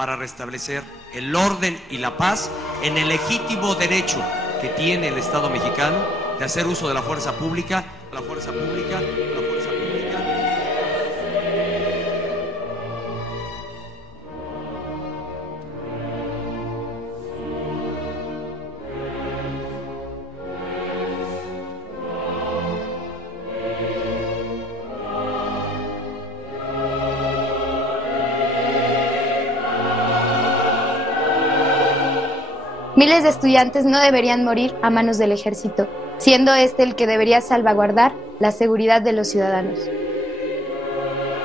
para restablecer el orden y la paz en el legítimo derecho que tiene el Estado mexicano de hacer uso de la fuerza pública, la fuerza pública, la fuerza pública. Miles de estudiantes no deberían morir a manos del ejército, siendo este el que debería salvaguardar la seguridad de los ciudadanos.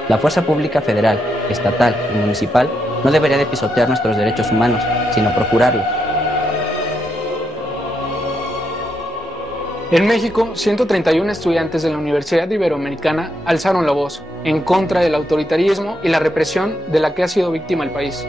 La fuerza pública federal, estatal y municipal no debería de pisotear nuestros derechos humanos, sino procurarlos. En México, 131 estudiantes de la Universidad Iberoamericana alzaron la voz en contra del autoritarismo y la represión de la que ha sido víctima el país.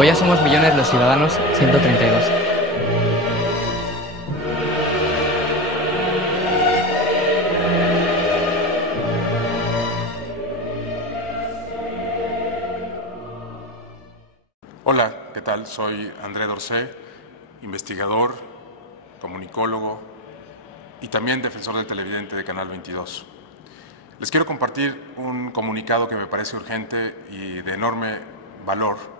Hoy ya somos millones los ciudadanos, 132. Hola, ¿qué tal? Soy André Dorcé, investigador, comunicólogo y también defensor del televidente de Canal 22. Les quiero compartir un comunicado que me parece urgente y de enorme valor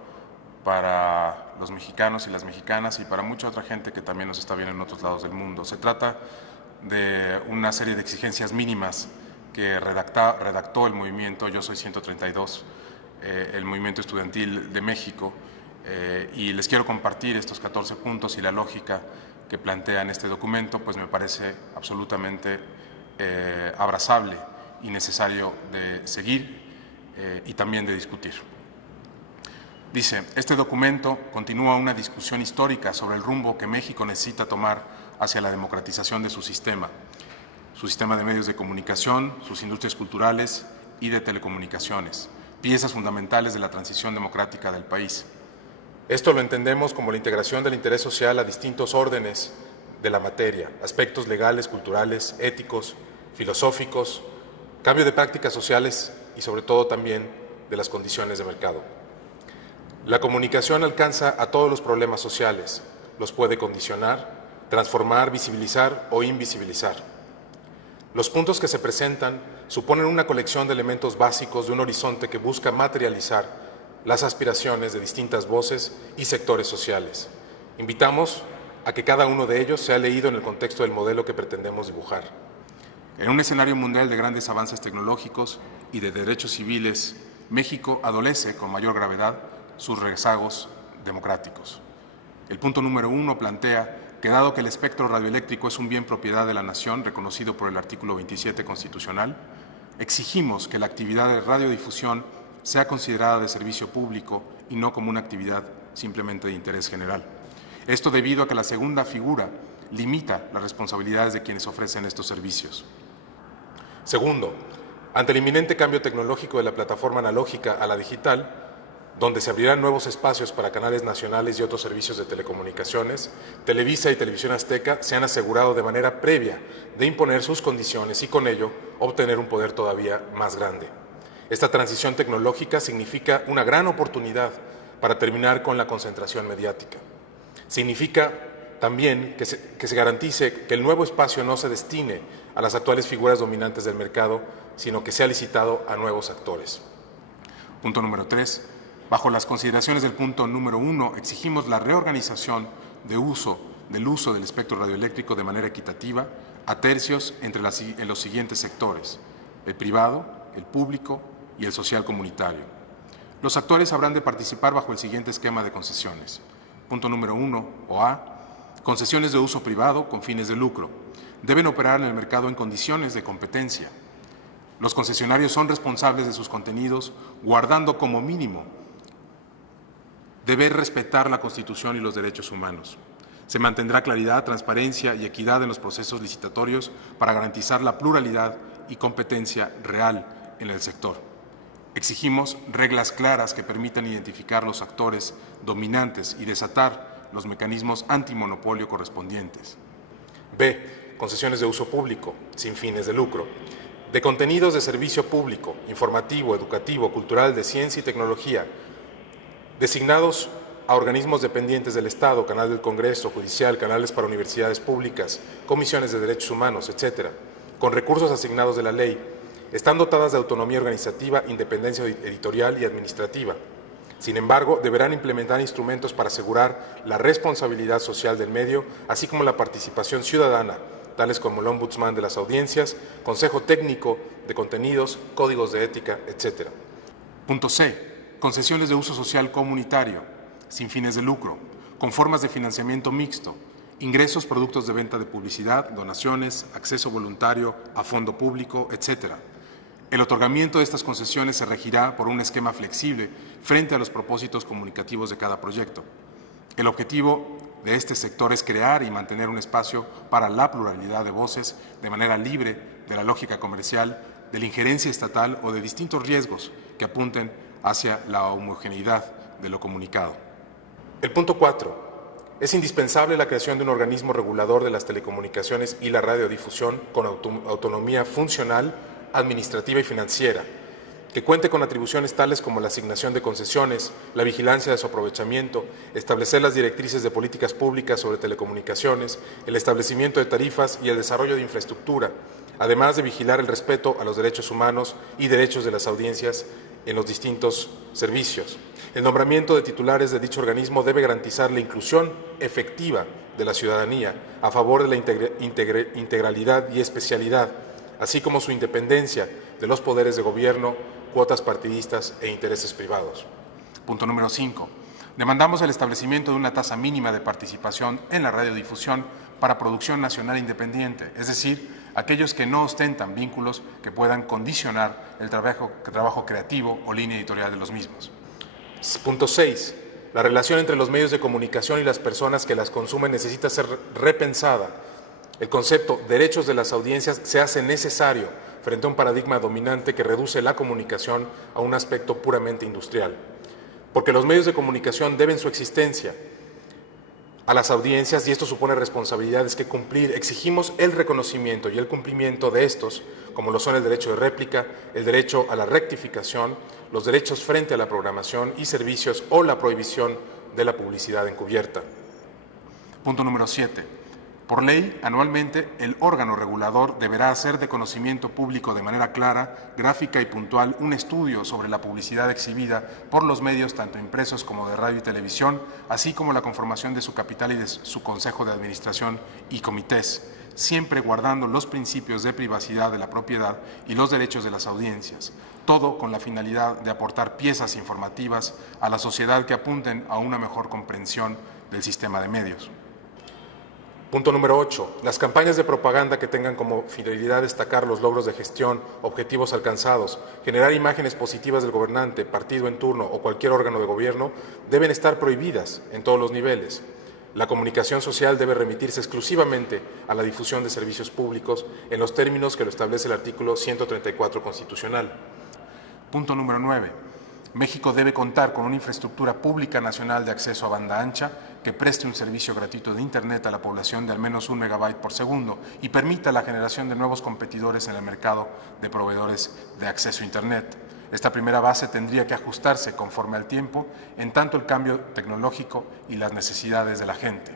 para los mexicanos y las mexicanas y para mucha otra gente que también nos está viendo en otros lados del mundo. Se trata de una serie de exigencias mínimas que redactó el movimiento Yo Soy 132, el movimiento estudiantil de México, y les quiero compartir estos 14 puntos y la lógica que plantea en este documento, pues me parece absolutamente abrazable y necesario de seguir y también de discutir. Dice, este documento continúa una discusión histórica sobre el rumbo que México necesita tomar hacia la democratización de su sistema de medios de comunicación, sus industrias culturales y de telecomunicaciones, piezas fundamentales de la transición democrática del país. Esto lo entendemos como la integración del interés social a distintos órdenes de la materia, aspectos legales, culturales, éticos, filosóficos, cambio de prácticas sociales y sobre todo también de las condiciones de mercado. La comunicación alcanza a todos los problemas sociales, los puede condicionar, transformar, visibilizar o invisibilizar. Los puntos que se presentan suponen una colección de elementos básicos de un horizonte que busca materializar las aspiraciones de distintas voces y sectores sociales. Invitamos a que cada uno de ellos sea leído en el contexto del modelo que pretendemos dibujar. En un escenario mundial de grandes avances tecnológicos y de derechos civiles, México adolece con mayor gravedad sus rezagos democráticos. El punto número 1 plantea que dado que el espectro radioeléctrico es un bien propiedad de la nación reconocido por el artículo 27 constitucional, exigimos que la actividad de radiodifusión sea considerada de servicio público y no como una actividad simplemente de interés general. Esto debido a que la segunda figura limita las responsabilidades de quienes ofrecen estos servicios. Segundo, ante el inminente cambio tecnológico de la plataforma analógica a la digital, donde se abrirán nuevos espacios para canales nacionales y otros servicios de telecomunicaciones, Televisa y Televisión Azteca se han asegurado de manera previa de imponer sus condiciones y con ello obtener un poder todavía más grande. Esta transición tecnológica significa una gran oportunidad para terminar con la concentración mediática. Significa también que se garantice que el nuevo espacio no se destine a las actuales figuras dominantes del mercado, sino que sea licitado a nuevos actores. Punto número 3. Bajo las consideraciones del punto número 1, exigimos la reorganización del uso del espectro radioeléctrico de manera equitativa a tercios en los siguientes sectores: el privado, el público y el social comunitario. Los actores habrán de participar bajo el siguiente esquema de concesiones. Punto número 1, o A, concesiones de uso privado con fines de lucro. Deben operar en el mercado en condiciones de competencia. Los concesionarios son responsables de sus contenidos, guardando como mínimo deber respetar la Constitución y los derechos humanos. Se mantendrá claridad, transparencia y equidad en los procesos licitatorios para garantizar la pluralidad y competencia real en el sector. Exigimos reglas claras que permitan identificar los actores dominantes y desatar los mecanismos antimonopolio correspondientes. B. Concesiones de uso público, sin fines de lucro, de contenidos de servicio público, informativo, educativo, cultural, de ciencia y tecnología, designados a organismos dependientes del Estado, canal del Congreso, judicial, canales para universidades públicas, comisiones de derechos humanos, etc., con recursos asignados de la ley, están dotadas de autonomía organizativa, independencia editorial y administrativa. Sin embargo, deberán implementar instrumentos para asegurar la responsabilidad social del medio, así como la participación ciudadana, tales como el Ombudsman de las audiencias, Consejo Técnico de Contenidos, Códigos de Ética, etc. Punto C. Concesiones de uso social comunitario, sin fines de lucro, con formas de financiamiento mixto, ingresos productos de venta de publicidad, donaciones, acceso voluntario a fondo público, etc. El otorgamiento de estas concesiones se regirá por un esquema flexible frente a los propósitos comunicativos de cada proyecto. El objetivo de este sector es crear y mantener un espacio para la pluralidad de voces de manera libre de la lógica comercial, de la injerencia estatal o de distintos riesgos que apunten hacia la homogeneidad de lo comunicado. El punto 4. Es indispensable la creación de un organismo regulador de las telecomunicaciones y la radiodifusión con autonomía funcional, administrativa y financiera, que cuente con atribuciones tales como la asignación de concesiones, la vigilancia de su aprovechamiento, establecer las directrices de políticas públicas sobre telecomunicaciones, el establecimiento de tarifas y el desarrollo de infraestructura, además de vigilar el respeto a los derechos humanos y derechos de las audiencias en los distintos servicios. El nombramiento de titulares de dicho organismo debe garantizar la inclusión efectiva de la ciudadanía a favor de la integralidad y especialidad, así como su independencia de los poderes de gobierno, cuotas partidistas e intereses privados. Punto número 5. Demandamos el establecimiento de una tasa mínima de participación en la radiodifusión para producción nacional independiente, es decir, aquellos que no ostentan vínculos que puedan condicionar el trabajo creativo o línea editorial de los mismos. Punto 6. La relación entre los medios de comunicación y las personas que las consumen necesita ser repensada. El concepto derechos de las audiencias se hace necesario frente a un paradigma dominante que reduce la comunicación a un aspecto puramente industrial. Porque los medios de comunicación deben su existencia a las audiencias y esto supone responsabilidades que cumplir. Exigimos el reconocimiento y el cumplimiento de estos, como lo son el derecho de réplica, el derecho a la rectificación, los derechos frente a la programación y servicios o la prohibición de la publicidad encubierta. Punto número 7. Por ley, anualmente, el órgano regulador deberá hacer de conocimiento público de manera clara, gráfica y puntual un estudio sobre la publicidad exhibida por los medios tanto impresos como de radio y televisión, así como la conformación de su capital y de su consejo de administración y comités, siempre guardando los principios de privacidad de la propiedad y los derechos de las audiencias, todo con la finalidad de aportar piezas informativas a la sociedad que apunten a una mejor comprensión del sistema de medios. Punto número 8. Las campañas de propaganda que tengan como finalidad destacar los logros de gestión, objetivos alcanzados, generar imágenes positivas del gobernante, partido en turno o cualquier órgano de gobierno deben estar prohibidas en todos los niveles. La comunicación social debe remitirse exclusivamente a la difusión de servicios públicos en los términos que lo establece el artículo 134 constitucional. Punto número 9. México debe contar con una infraestructura pública nacional de acceso a banda ancha que preste un servicio gratuito de Internet a la población de al menos 1 megabyte por segundo y permita la generación de nuevos competidores en el mercado de proveedores de acceso a Internet. Esta primera base tendría que ajustarse conforme al tiempo, en tanto el cambio tecnológico y las necesidades de la gente.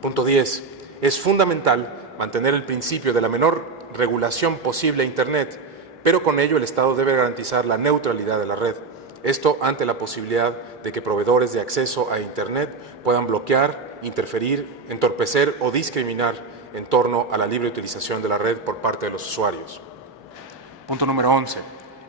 Punto 10. Es fundamental mantener el principio de la menor regulación posible a Internet, pero con ello el Estado debe garantizar la neutralidad de la red. Esto ante la posibilidad de que proveedores de acceso a Internet puedan bloquear, interferir, entorpecer o discriminar en torno a la libre utilización de la red por parte de los usuarios. Punto número 11.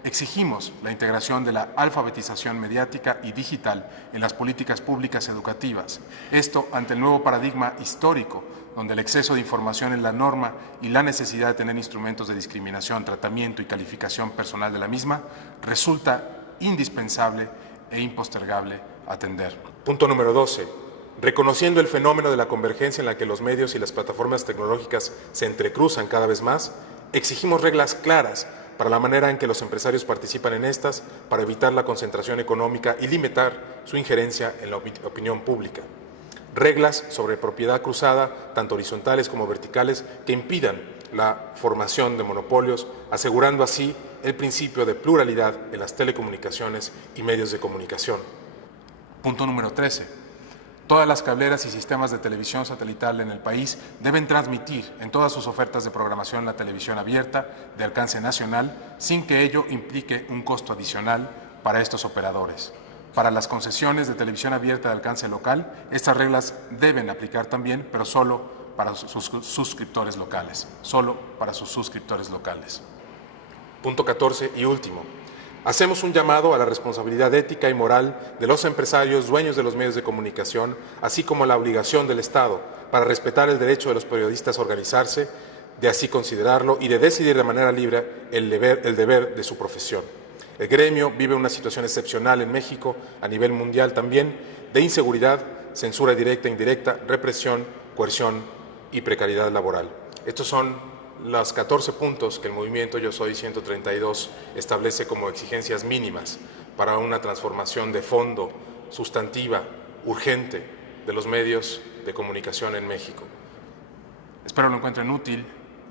Exigimos la integración de la alfabetización mediática y digital en las políticas públicas educativas. Esto ante el nuevo paradigma histórico, donde el exceso de información es la norma y la necesidad de tener instrumentos de discriminación, tratamiento y calificación personal de la misma resulta indispensable e impostergable atender. Punto número 12. Reconociendo el fenómeno de la convergencia en la que los medios y las plataformas tecnológicas se entrecruzan cada vez más, exigimos reglas claras para la manera en que los empresarios participan en estas, para evitar la concentración económica y limitar su injerencia en la opinión pública. reglas sobre propiedad cruzada, tanto horizontales como verticales, que impidan la formación de monopolios, asegurando así el principio de pluralidad en las telecomunicaciones y medios de comunicación. Punto número 13. Todas las cableras y sistemas de televisión satelital en el país deben transmitir en todas sus ofertas de programación la televisión abierta de alcance nacional, sin que ello implique un costo adicional para estos operadores. Para las concesiones de televisión abierta de alcance local, estas reglas deben aplicar también, pero solo para sus suscriptores locales. Solo para sus suscriptores locales. Punto 14 y último. Hacemos un llamado a la responsabilidad ética y moral de los empresarios dueños de los medios de comunicación, así como a la obligación del Estado para respetar el derecho de los periodistas a organizarse, de así considerarlo y de decidir de manera libre el deber de su profesión. El gremio vive una situación excepcional en México, a nivel mundial también, de inseguridad, censura directa e indirecta, represión, coerción y precariedad laboral. Estos son los 14 puntos que el movimiento Yo Soy 132 establece como exigencias mínimas para una transformación de fondo, sustantiva, urgente de los medios de comunicación en México. Espero lo encuentren útil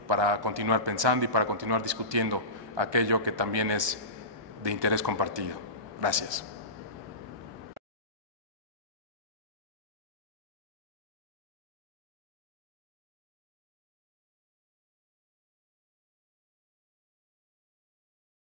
para continuar pensando y para continuar discutiendo aquello que también es de interés compartido. Gracias.